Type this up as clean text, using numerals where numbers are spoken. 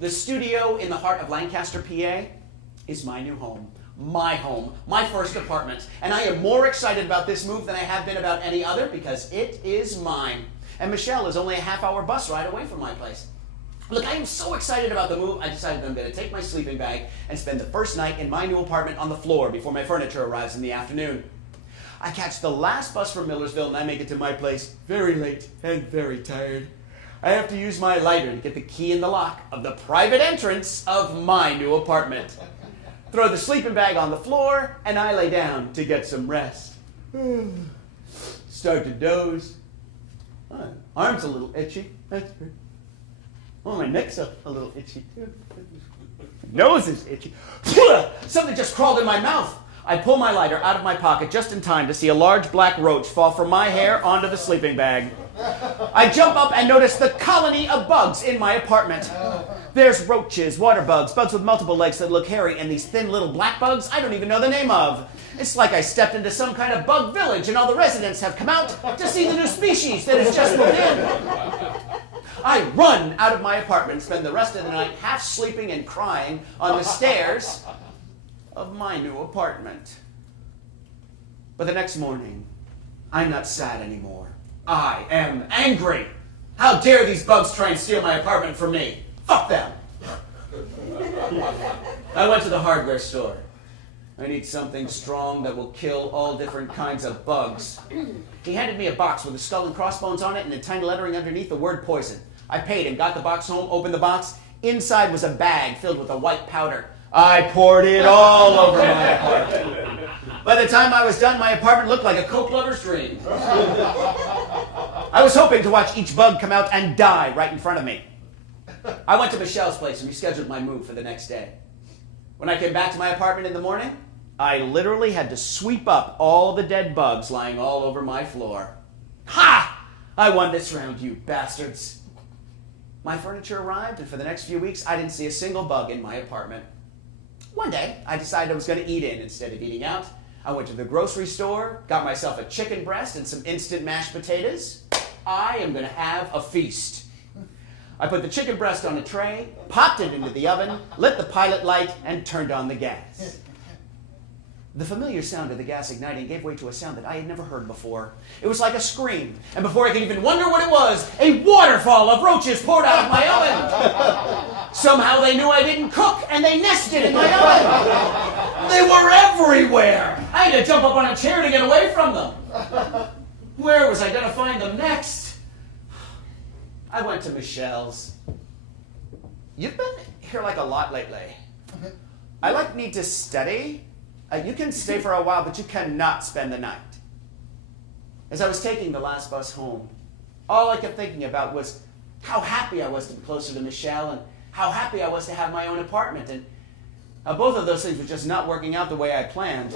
The studio in the heart of Lancaster, PA is my new home. My home, my first apartment. And I am more excited about this move than I have been about any other because it is mine. And Michelle is only a half-hour bus ride away from my place. Look, I am so excited about the move, I decided I'm going to take my sleeping bag and spend the first night in my new apartment on the floor before my furniture arrives in the afternoon. I catch the last bus from Millersville and I make it to my place very late and very tired. I have to use my lighter to get the key in the lock of the private entrance of my new apartment. Throw the sleeping bag on the floor, and I lay down to get some rest. Start to doze. My arm's a little itchy. That's good. Oh, my neck's a little itchy, too. Nose is itchy. Something just crawled in my mouth. I pull my lighter out of my pocket just in time to see a large black roach fall from my hair onto the sleeping bag. I jump up and notice the colony of bugs in my apartment. There's roaches, water bugs, bugs with multiple legs that look hairy, and these thin little black bugs I don't even know the name of. It's like I stepped into some kind of bug village and all the residents have come out to see the new species that has just moved in. I run out of my apartment and spend the rest of the night half sleeping and crying on the stairs of my new apartment. But the next morning, I'm not sad anymore. I am angry. How dare these bugs try and steal my apartment from me? Fuck them. I went to the hardware store. I need something strong that will kill all different kinds of bugs. He handed me a box with a skull and crossbones on it and in tiny lettering underneath the word poison. I paid and got the box home, opened the box. Inside was a bag filled with a white powder. I poured it all over my apartment. By the time I was done, my apartment looked like a coke lover's dream. I was hoping to watch each bug come out and die right in front of me. I went to Michelle's place and rescheduled my move for the next day. When I came back to my apartment in the morning, I literally had to sweep up all the dead bugs lying all over my floor. Ha! I won this round, you bastards. My furniture arrived, and for the next few weeks, I didn't see a single bug in my apartment. One day, I decided I was going to eat in instead of eating out. I went to the grocery store, got myself a chicken breast and some instant mashed potatoes. I am going to have a feast. I put the chicken breast on a tray, popped it into the oven, lit the pilot light, and turned on the gas. The familiar sound of the gas igniting gave way to a sound that I had never heard before. It was like a scream, and before I could even wonder what it was, a waterfall of roaches poured out of my oven. Somehow they knew I didn't cook, and they nested in my oven. They were everywhere. I had to jump up on a chair to get away from them. Where was I going to find them next? I went to Michelle's. You've been here like a lot lately. I need to study. You can stay for a while, but you cannot spend the night. As I was taking the last bus home, all I kept thinking about was how happy I was to be closer to Michelle and how happy I was to have my own apartment. And both of those things were just not working out the way I planned.